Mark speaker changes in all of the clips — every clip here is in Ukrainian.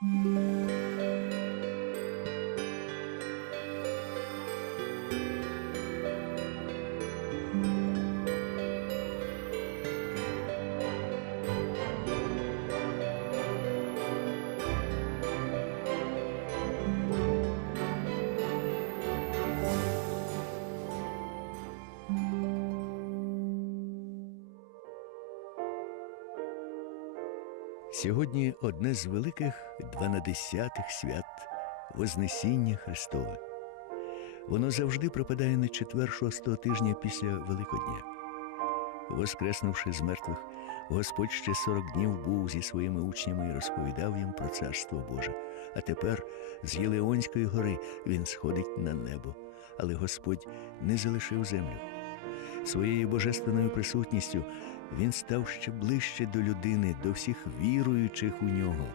Speaker 1: Música Сьогодні одне з великих дванадесятих свят Вознесіння Христове. Воно завжди припадає на четвер шостого тижня після Великодня. Воскреснувши з мертвих, Господь ще сорок днів був зі своїми учнями і розповідав їм про царство Боже. А тепер з Єлеонської гори він сходить на небо, але Господь не залишив землю. Своєю божественною присутністю він став ще ближче до людини, до всіх віруючих у нього.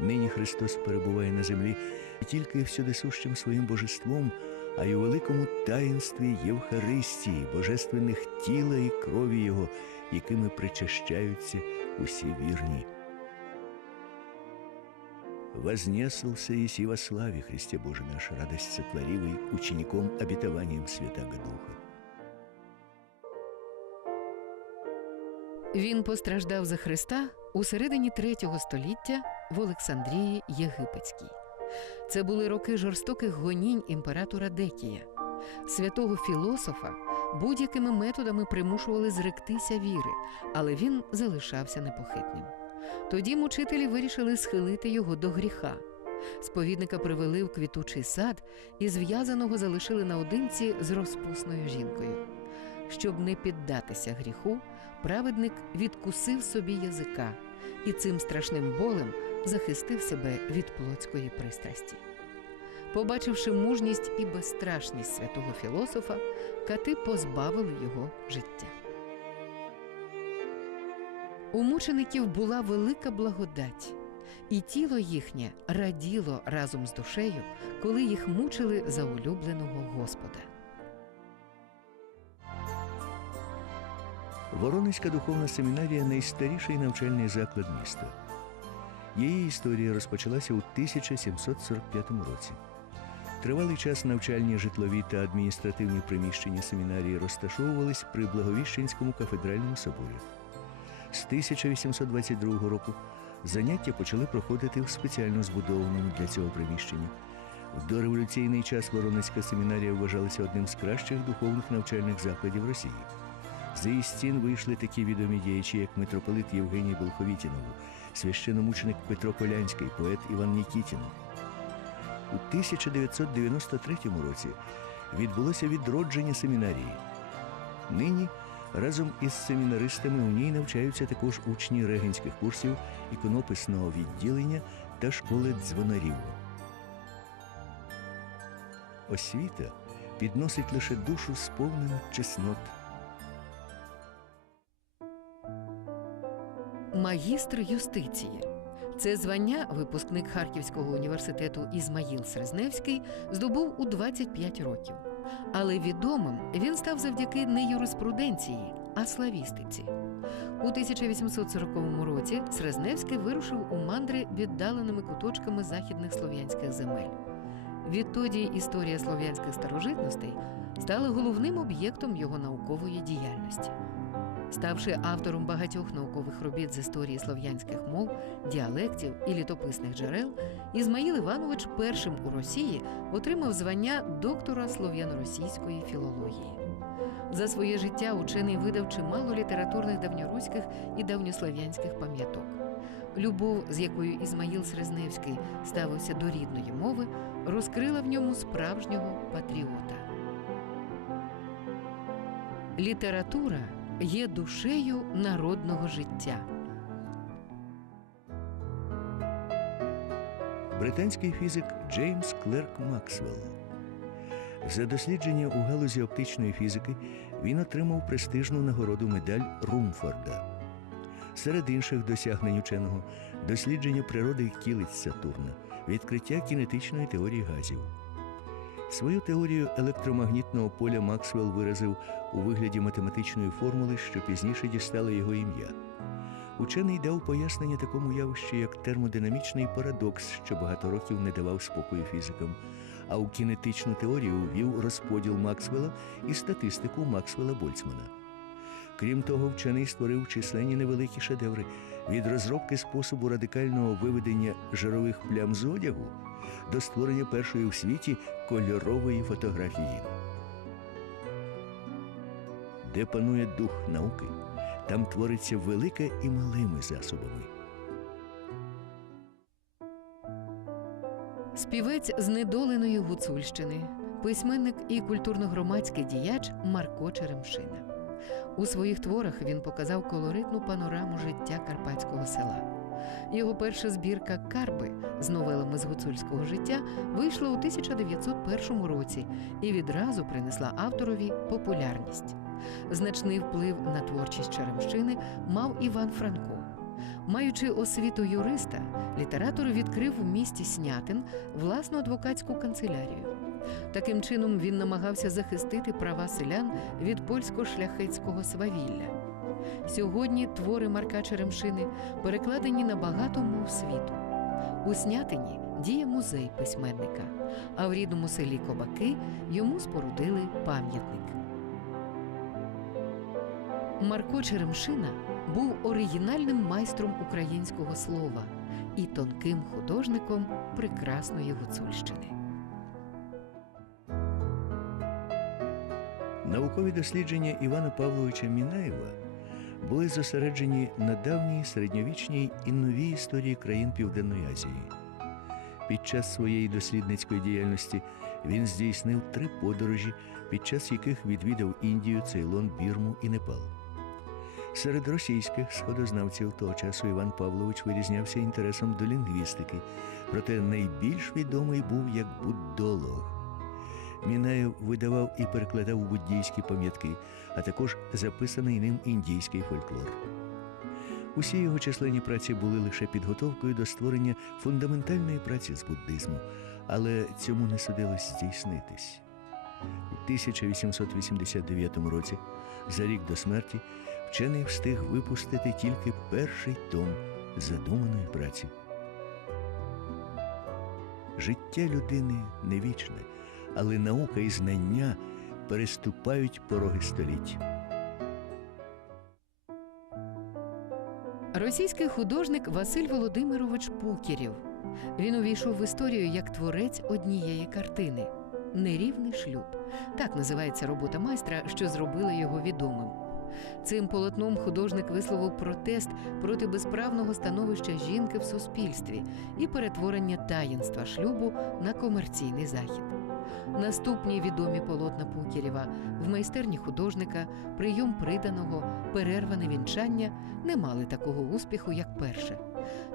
Speaker 1: Нині Христос перебуває на землі не тільки всюдисущим своїм божеством, а й у великому таїнстві Євхаристії, божественних тіла і крові Його, якими причащаються усі вірні. Вознесался Иси во славе, Христе Боже наш, радость сотворивый, учеником обетованием Святаго Духа.
Speaker 2: Він постраждав за Христа у середині третього століття в Олександрії Єгипетській. Це були роки жорстоких гонінь імператора Декія. Святого філософа будь-якими методами примушували зректися віри, але він залишався непохитним. Тоді мучителі вирішили схилити його до гріха. Сповідника привели в квітучий сад і зв'язаного залишили наодинці з розпусною жінкою. Щоб не піддатися гріху, праведник відкусив собі язика і цим страшним болем захистив себе від плотської пристрасті. Побачивши мужність і безстрашність святого філософа, кати позбавили його життя. У мучеників була велика благодать, і тіло їхнє раділо разом з душею, коли їх мучили за улюбленого Господа.
Speaker 1: Воронезька духовна семінарія найстаріший навчальний заклад міста. Її історія розпочалася у 1745 році. Тривалий час навчальні житлові та адміністративні приміщення семінарії розташовувались при Благовіщенському кафедральному соборі. З 1822 року заняття почали проходити в спеціально збудованому для цього приміщенні. В дореволюційний час Воронезька семінарія вважалася одним з кращих духовних навчальних закладів Росії. За її стін вийшли такі відомі діячі, як митрополит Євгеній Болховітінов, священомученик Петро Колянський, поет Іван Нікітінов. У 1993 році відбулося відродження семінарії. Нині разом із семінаристами у ній навчаються також учні регенських курсів іконописного відділення та школи дзвонарів. Освіта підносить лише душу сповнену чеснот.
Speaker 2: Магістр юстиції. Це звання випускник Харківського університету Ізмаїл Срезневський здобув у 25 років. Але відомим він став завдяки не юриспруденції, а славістиці. У 1840 році Срезневський вирушив у мандри віддаленими куточками західних слов'янських земель. Відтоді історія слов'янських старожитностей стала головним об'єктом його наукової діяльності. Ставши автором багатьох наукових робіт з історії слов'янських мов, діалектів і літописних джерел, Ізмаїл Іванович першим у Росії отримав звання доктора слов'яно-російської філології. За своє життя учений видав чимало літературних давньоруських і давньослов'янських пам'яток. Любов, з якою Ізмаїл Срезневський ставився до рідної мови, розкрила в ньому справжнього патріота. Література є душею народного життя.
Speaker 1: британський фізик Джеймс Клерк Максвелл. За дослідження у галузі оптичної фізики він отримав престижну нагороду медаль Румфорда. Серед інших досягнень ученого дослідження природи кілиць Сатурна, відкриття кінетичної теорії газів. Свою теорію електромагнітного поля Максвелл виразив у вигляді математичної формули, що пізніше дістала його ім'я. Учений дав пояснення такому явищу, як термодинамічний парадокс, що багато років не давав спокою фізикам, а у кінетичну теорію ввів розподіл Максвелла і статистику Максвелла Больцмана. Крім того, вчений створив численні невеликі шедеври від розробки способу радикального виведення жирових плям з одягу до створення першої у світі кольорової фотографії. Де панує дух науки, там твориться велике і малими засобами.
Speaker 2: Співець знедоленої Гуцульщини, письменник і культурно-громадський діяч Марко Черемшина. У своїх творах він показав колоритну панораму життя карпатського села. Його перша збірка Карпи з новелами з гуцульського життя вийшла у 1901 році і відразу принесла авторові популярність. Значний вплив на творчість Черемшини мав Іван Франко. Маючи освіту юриста, літератор відкрив в місті Снятин власну адвокатську канцелярію. Таким чином він намагався захистити права селян від польсько-шляхетського свавілля. Сьогодні твори Марка Черемшини перекладені на багато мов світу. У Снятині діє музей письменника, а в рідному селі Кобаки йому спорудили пам'ятник. Марко Черемшина був оригінальним майстром українського слова і тонким художником прекрасної Гуцульщини.
Speaker 1: Наукові дослідження Івана Павловича Мінаєва були зосереджені на давній середньовічній і новій історії країн Південної Азії. Під час своєї дослідницької діяльності він здійснив три подорожі, під час яких відвідав Індію, Цейлон, Бірму і Непал. Серед російських сходознавців того часу Іван Павлович вирізнявся інтересом до лінгвістики, проте найбільш відомий був як буддолог. Мінаєв видавав і перекладав буддійські пам'ятки, а також записаний ним індійський фольклор. Усі його численні праці були лише підготовкою до створення фундаментальної праці з буддизму, але цьому не судилось здійснитись. У 1889 році, за рік до смерті, вчений встиг випустити тільки перший том задуманої праці. Життя людини не вічне, але наука і знання переступають пороги століть.
Speaker 2: Російський художник Василь Володимирович Пукірєв. Він увійшов в історію як творець однієї картини Нерівний шлюб. Так називається робота майстра, що зробила його відомим. Цим полотном художник висловив протест проти безправного становища жінки в суспільстві і перетворення таїнства шлюбу на комерційний захід. Наступні відомі полотна Пукірєва в майстерні художника, прийом приданого, перерване вінчання не мали такого успіху, як перше.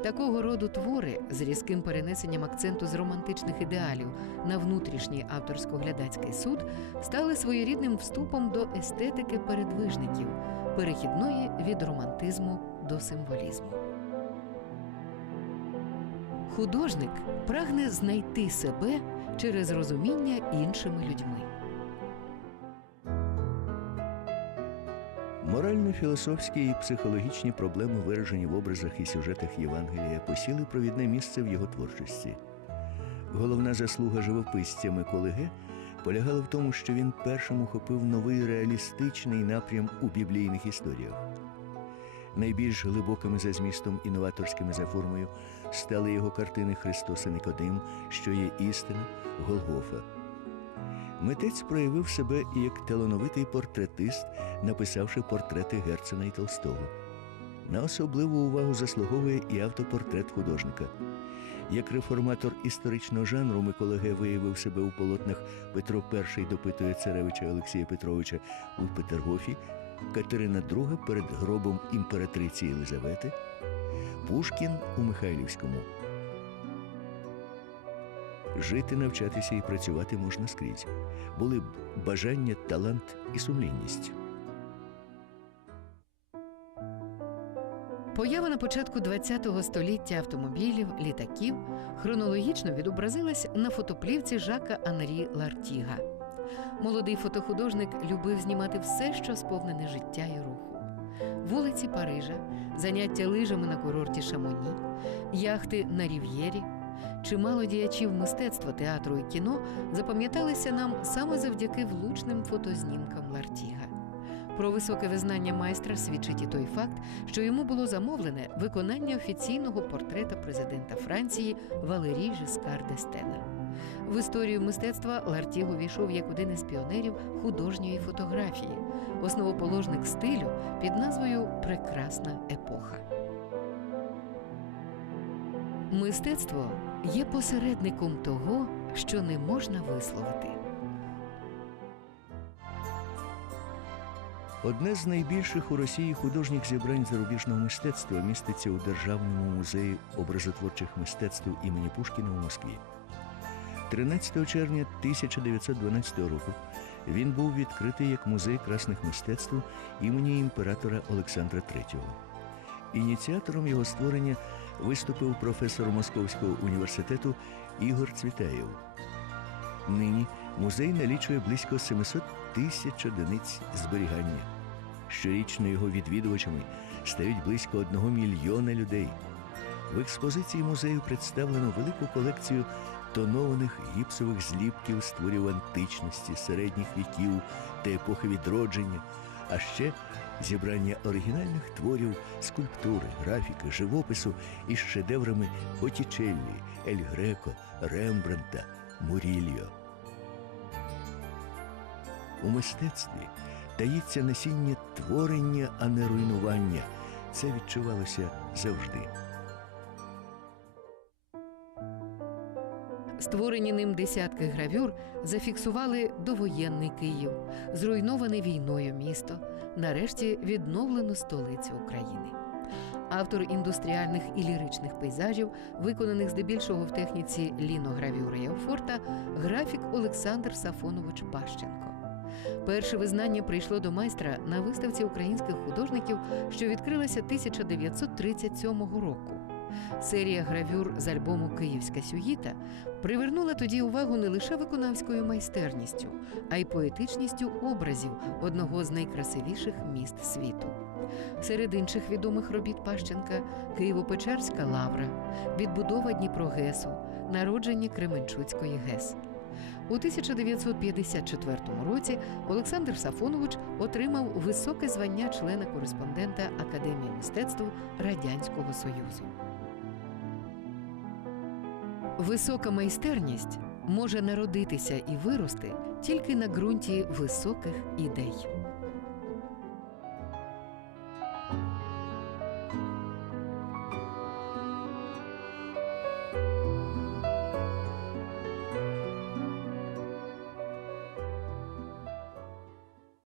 Speaker 2: Такого роду твори з різким перенесенням акценту з романтичних ідеалів на внутрішній авторсько-глядацький суд стали своєрідним вступом до естетики передвижників, перехідної від романтизму до символізму. Художник прагне знайти себе через розуміння іншими людьми.
Speaker 1: Морально-філософські і психологічні проблеми, виражені в образах і сюжетах Євангелія, посіли провідне місце в його творчості. Головна заслуга живописця Миколи Г. полягала в тому, що він першим ухопив новий реалістичний напрям у біблійних історіях. Найбільш глибокими за змістом і новаторськими за формою стали його картини Христос і Никодим, що є істина, Голгофа. Митець проявив себе як талановитий портретист, написавши портрети Герцена і Толстого. На особливу увагу заслуговує і автопортрет художника. Як реформатор історичного жанру Микола Г. виявив себе у полотнах Петро І допитує царевича Олексія Петровича у Петергофі, Катерина II перед гробом імператриці Єлизавети, Пушкін у Михайлівському. Жити, навчатися і працювати можна скрізь. Були б бажання, талант і сумлінність.
Speaker 2: Поява на початку ХХ століття автомобілів, літаків хронологічно відобразилась на фотоплівці Жака Анрі Лартіга. Молодий фотохудожник любив знімати все, що сповнене життя і руху. вулиці Парижа, заняття лижами на курорті Шамоні, яхти на Рів'єрі. Чимало діячів мистецтва, театру і кіно запам'яталися нам саме завдяки влучним фотознімкам Лартіга. Про високе визнання майстра свідчить і той факт, що йому було замовлене виконання офіційного портрета президента Франції Валерій Жескар д'Естена. В історію мистецтва Лартіг увійшов як один із піонерів художньої фотографії, основоположник стилю під назвою Прекрасна епоха. Мистецтво є посередником того, що не можна висловити.
Speaker 1: Одне з найбільших у Росії художніх зібрань зарубіжного мистецтва міститься у Державному музеї образотворчих мистецтв імені Пушкіна у Москві. 13 червня 1912 року він був відкритий як музей красних мистецтв імені імператора Олександра III. Ініціатором його створення виступив професор Московського університету Ігор Цвітаєв. Нині музей налічує близько 700 тисяч одиниць зберігання. Щорічно його відвідувачами стають близько одного мільйона людей. В експозиції музею представлено велику колекцію тонованих гіпсових зліпків з творів античності, середніх віків та епохи відродження, а ще зібрання оригінальних творів скульптури, графіки, живопису із шедеврами Боттічеллі, Ель Греко, Рембранта, Мурільо. У мистецтві таїться насіння творення, а не руйнування. Це відчувалося завжди.
Speaker 2: Створені ним десятки гравюр зафіксували довоєнний Київ, зруйноване війною місто, нарешті відновлену столицю України. Автор індустріальних і ліричних пейзажів, виконаних здебільшого в техніці ліногравюри і офорта, графік Олександр Сафонович Пащенко. Перше визнання прийшло до майстра на виставці українських художників, що відкрилася 1937 року. Серія гравюр з альбому Київська сюїта привернула тоді увагу не лише виконавською майстерністю, а й поетичністю образів одного з найкрасивіших міст світу. Серед інших відомих робіт Пащенка Києво-Печерська лавра, відбудова Дніпрогесу, народження Кременчуцької ГЕС. У 1954 році Олександр Сафонович отримав високе звання члена кореспондента Академії мистецтв Радянського Союзу. Висока майстерність може народитися і вирости тільки на ґрунті високих ідей.